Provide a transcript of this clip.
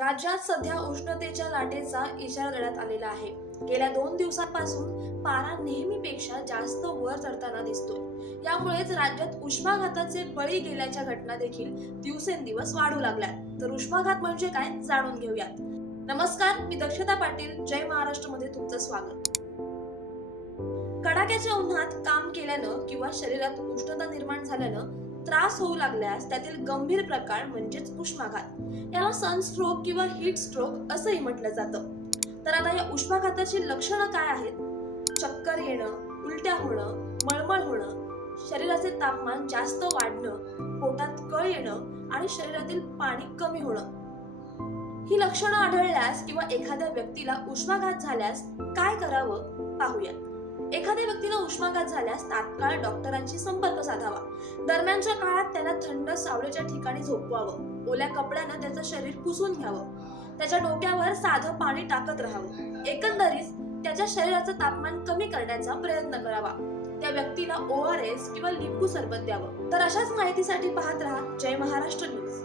राज्यात सध्या उष्णतेच्या लाटेचा इशारा देण्यात आलेला आहे। गेल्या 2 दिवसांपासून पारा नेहमीपेक्षा जास्त वर चढताना दिसतोय। यामुळेच राज्यात उष्माघाताचे बळी गेल्याच्या घटना देखील दिवसेंदिवस वाढू लागल्यात। तर उष्माघात म्हणजे काय जाणून घेऊयात। नमस्कार, मी दक्षता पाटील, जय महाराष्ट्र मध्ये तुमचं स्वागत। कडाक्याच्या उन्हात काम केल्यानं किंवा शरीरात उष्णता निर्माण झाल्यानं त्रास होऊ लागल्यास त्यातील गंभीर प्रकार म्हणजेच उष्माघात। याला सनस्ट्रोक किंवा हीट स्ट्रोक असंही म्हटलं जातं। तर आता या उष्माघाताची लक्षणं काय आहेत? चक्कर येणं, उलट्या होणं, मळमळ होणं, शरीराचे तापमान जास्त वाढणं, पोटात कळ येणं आणि शरीरातील पाणी कमी होणं। ही लक्षणं आढळल्यास किंवा एखाद्या व्यक्तीला उष्माघात झाल्यास काय करावं पाहूया। एखाद्या व्यक्तीला उष्माघात झाल्यास तात्काळ डॉक्टरांशी संपर्क साधावा। दरम्यानच्या काळात त्याला थंड सावलीच्या ठिकाणी झोपवावं। ओल्या कपड्यानं त्याचं शरीर पुसून घ्यावं। त्याच्या डोक्यावर साधं पाणी टाकत राहावं। एकंदरीत त्याच्या शरीराचं तापमान कमी करण्याचा प्रयत्न करावा। त्या व्यक्तीला ORS किंवा लिंबू सरबत द्यावं। तर अशाच माहितीसाठी पाहत राहा जय महाराष्ट्र न्यूज।